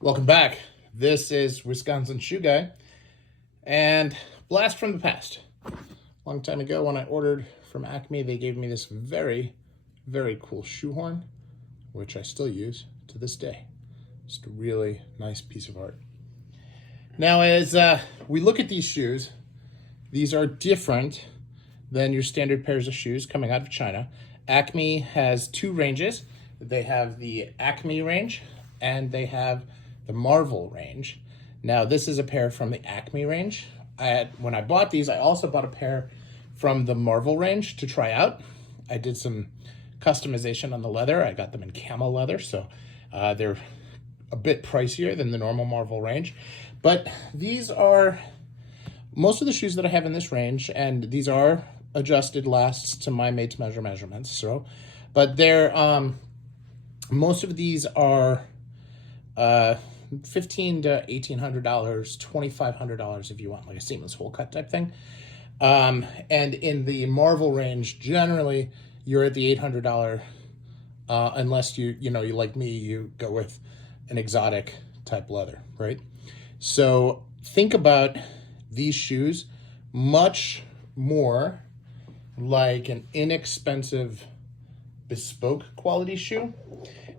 Welcome back. This is Wisconsin Shoe Guy and blast from the past. A long time ago when I ordered from Acme, they gave me this very, very cool shoehorn, which I still use to this day. Just a really nice piece of art. Now, as we look at these shoes, these are different than your standard pairs of shoes coming out of China. Acme has two ranges. They have the Acme range and they have the Marvel range. Now, this is a pair from the Acme range. When I bought these, I also bought a pair from the Marvel range to try out. I did some customization on the leather. I got them in camel leather, so they're a bit pricier than the normal Marvel range. But these are most of the shoes that I have in this range, and these are adjusted lasts to my made-to-measure measurements. So, but they're most of these are $1,500 to $1,800, $2,500 if you want like a seamless hole cut type thing. And in the Marvel range, generally you're at the $800, unless you like me, you go with an exotic type leather, right? So think about these shoes much more like an inexpensive bespoke quality shoe.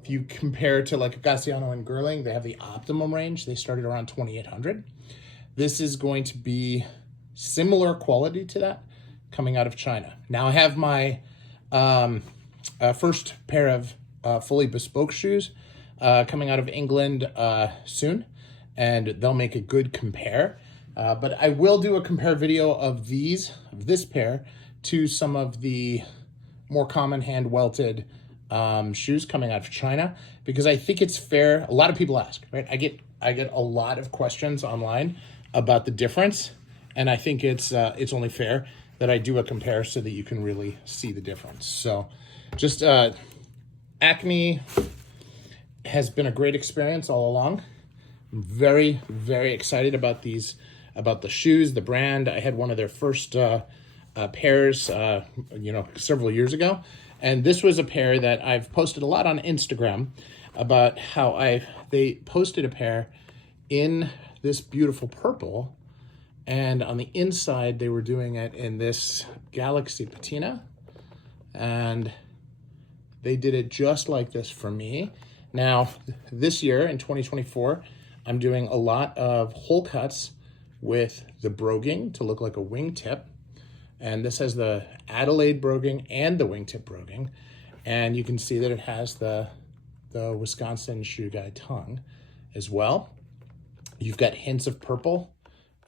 If you compare to like a Gassiano and Girling, they have the optimum range. They started around 2,800. This is going to be similar quality to that coming out of China. Now I have my first pair of fully bespoke shoes coming out of England soon, and they'll make a good compare. But I will do a compare video of this pair to some of the more common hand welted shoes coming out of China, because I think it's fair. A lot of people ask, right? I get a lot of questions online about the difference, and I think it's only fair that I do a compare so that you can really see the difference. So just Acme has been a great experience all along. I'm very, very excited about about the shoes, the brand. I had one of their first pairs, several years ago. And this was a pair that I've posted a lot on Instagram about how they posted a pair in this beautiful purple. And on the inside, they were doing it in this galaxy patina. And they did it just like this for me. Now, this year in 2024, I'm doing a lot of hole cuts with the broguing to look like a wingtip. And this has the Adelaide broguing and the wingtip broguing. And you can see that it has the Wisconsin Shoe Guy tongue as well. You've got hints of purple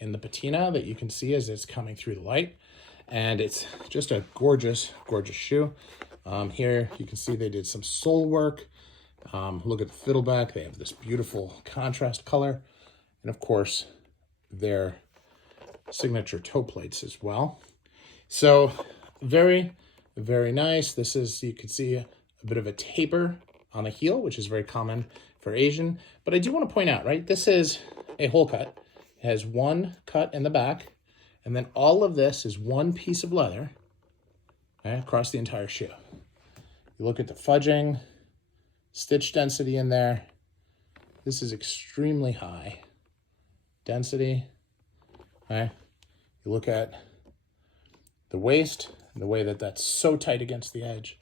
in the patina that you can see as it's coming through the light. And it's just a gorgeous, gorgeous shoe. Here you can see they did some sole work. Look at the fiddleback. They have this beautiful contrast color. And of course, their signature toe plates as well. So very, very nice. This is, you can see a bit of a taper on the heel, which is very common for Asian. But I do want to point out, right, this is a hole cut. It has one cut in the back, and then all of this is one piece of leather, okay, across the entire shoe. You look at the fudging, stitch density in there. This is extremely high density, okay? You look at the waist and the way that that's so tight against the edge.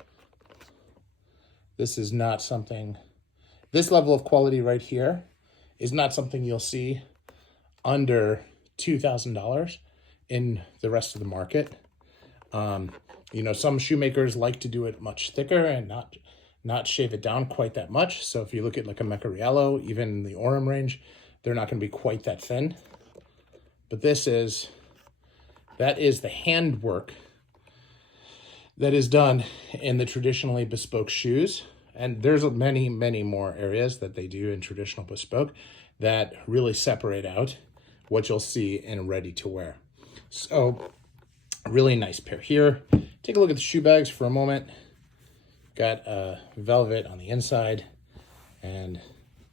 This is not something, this level of quality right here is not something you'll see under $2,000 in the rest of the market. Some shoemakers like to do it much thicker and not shave it down quite that much. So if you look at like a Mecariello, even the Orem range, they're not going to be quite that thin. But that is the handwork that is done in the traditionally bespoke shoes. And there's many, many more areas that they do in traditional bespoke that really separate out what you'll see in ready to wear. So really nice pair here. Take a look at the shoe bags for a moment. Got velvet on the inside and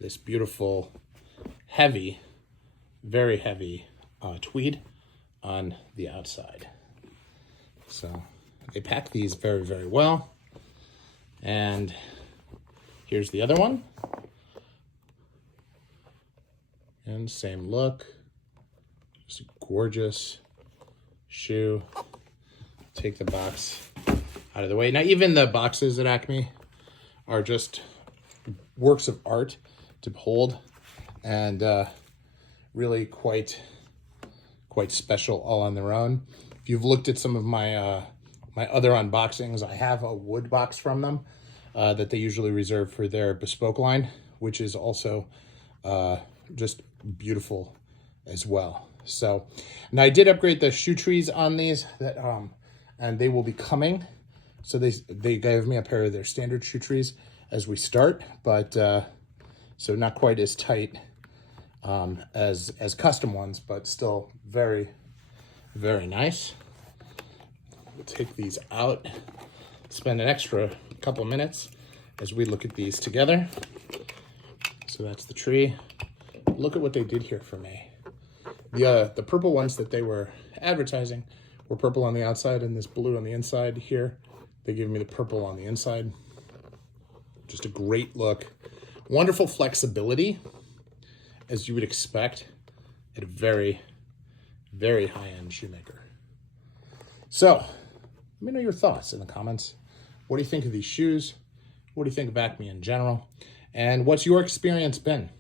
this beautiful heavy, very heavy tweed on the outside. So they pack these very, very well. And here's the other one. And same look. Just a gorgeous shoe. Take the box out of the way. Now, even the boxes at Acme are just works of art to behold, and really quite special all on their own. If you've looked at some of my my other unboxings, I have a wood box from them that they usually reserve for their bespoke line, which is also just beautiful as well. So, and I did upgrade the shoe trees on these, that and they will be coming. So they gave me a pair of their standard shoe trees as we start, but so not quite as tight as custom ones, but still very, very nice. We'll take these out, spend an extra couple minutes as we look at these together. So that's the tree. Look at what they did here for me. The purple ones that they were advertising were purple on the outside and this blue on the inside. Here, they give me the purple on the inside. Just a great look. Wonderful flexibility, as you would expect at a very, very high-end shoemaker. So, let me know your thoughts in the comments. What do you think of these shoes? What do you think of Acme in general? And what's your experience been?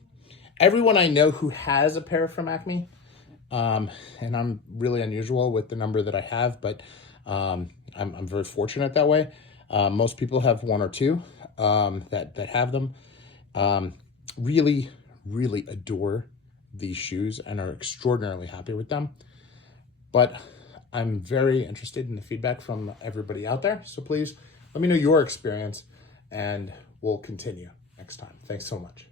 Everyone I know who has a pair from Acme, and I'm really unusual with the number that I have, but I'm very fortunate that way. Most people have one or two that have them. Really, really adore these shoes and are extraordinarily happy with them. But I'm very interested in the feedback from everybody out there. So please let me know your experience, and we'll continue next time. Thanks so much.